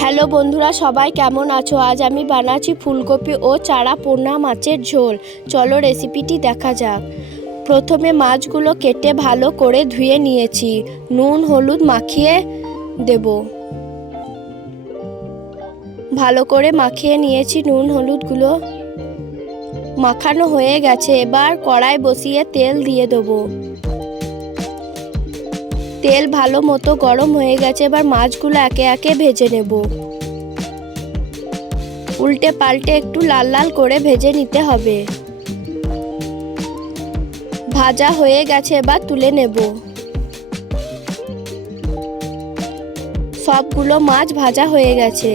Hello বন্ধুরা, সবাই কেমন আছো? আজ আমি বানাচ্ছি ফুলকপি ও চারা পোনা মাছের ঝোল। চলো রেসিপিটি দেখা যাক। প্রথমে মাছগুলো কেটে ভালো করে ধুয়ে নিয়েছি। নুন হলুদ মাখিয়ে দেব। ভালো করে মাখিয়ে নিয়েছি নুন হলুদগুলো। মাখানো হয়ে গেছে। এবার কড়াই বসিয়ে তেল দিয়ে দেবো। তেল ভালো মতো গরম হয়ে গেছে। এবার মাছগুলো একে একে ভেজে নেব। উল্টে পাল্টে একটু লাল লাল করে ভেজে নিতে হবে। ভাজা হয়ে গেছে, এবার তুলে নেব। সবগুলো মাছ ভাজা হয়ে গেছে।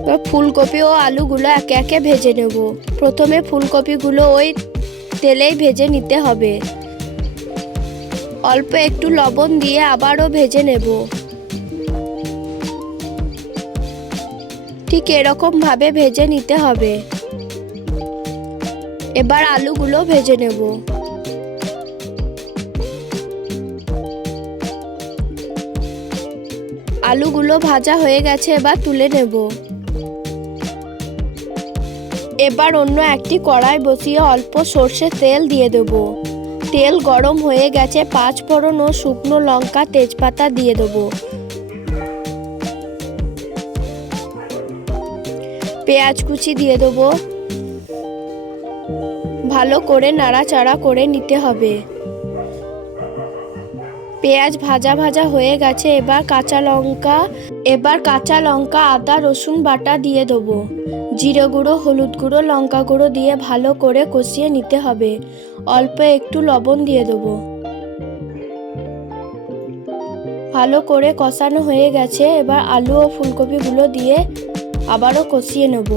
এবার ফুলকপি ও আলুগুলো একে একে ভেজে নেব। প্রথমে ফুলকপিগুলো ওই তেলেই ভেজে নিতে হবে। অল্প একটু লবণ দিয়ে আবারও ভেজে নেব। ঠিক এরকম ভাবে ভেজে নিতে হবে। এবার আলুগুলো ভেজে নেব। আলুগুলো ভাজা হয়ে গেছে, এবার তুলে নেব। এবার অন্য একটি কড়াই বসিয়ে অল্প সর্ষের তেল দিয়ে দেব। তেল গরম হয়ে গেছে। 5 ফোড়ন ও শুকনো লঙ্কা তেজপাতা দিয়ে দেব। পেঁয়াজ কুচি দিয়ে দেব। ভালো করে নাড়াচাড়া করে নিতে হবে। পেঁয়াজ ভাজা ভাজা হয়ে গেছে। এবার কাঁচা লঙ্কা আদা রসুন বাটা দিয়ে দেবো। জিরে গুঁড়ো হলুদ গুঁড়ো লঙ্কা গুঁড়ো দিয়ে ভালো করে কষিয়ে নিতে হবে। অল্প একটু লবণ দিয়ে দেবো। ভালো করে কষানো হয়ে গেছে। এবার আলু ও ফুলকপিগুলো দিয়ে আবারও কষিয়ে নেব।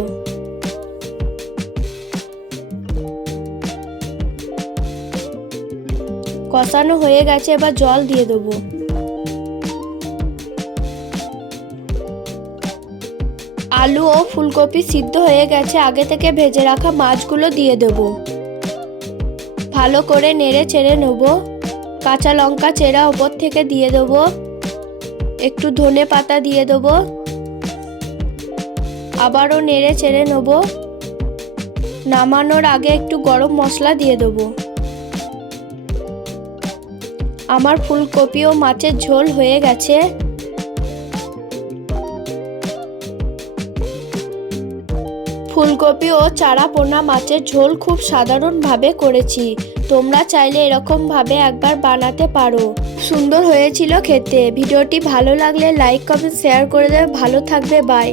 কষানো হয়ে গেছে, এবার জল দিয়ে দেবো। আলু ও ফুলকপি সিদ্ধ হয়ে গেছে। আগে থেকে ভেজে রাখা মাছগুলো দিয়ে দেব। ভালো করে নেড়ে চেড়ে নেব। কাঁচা লঙ্কা চেরা ওপর থেকে দিয়ে দেব। একটু ধনে পাতা দিয়ে দেব। আবারও নেড়ে চেড়ে নেব। নামানোর আগে একটু গরম মশলা দিয়ে দেব। আমার ফুলকপি ও মাছের ঝোল হয়ে গেছে। ফুলকপি ও চারা পোনা মাছের ঝোল খুব সাধারণভাবে করেছি। তোমরা চাইলে এরকম ভাবে একবার বানাতে পারো। সুন্দর হয়েছিল খেতে। ভিডিওটি ভালো লাগলে লাইক কমেন্ট শেয়ার করে দেবে। ভালো থাকবে। বাই।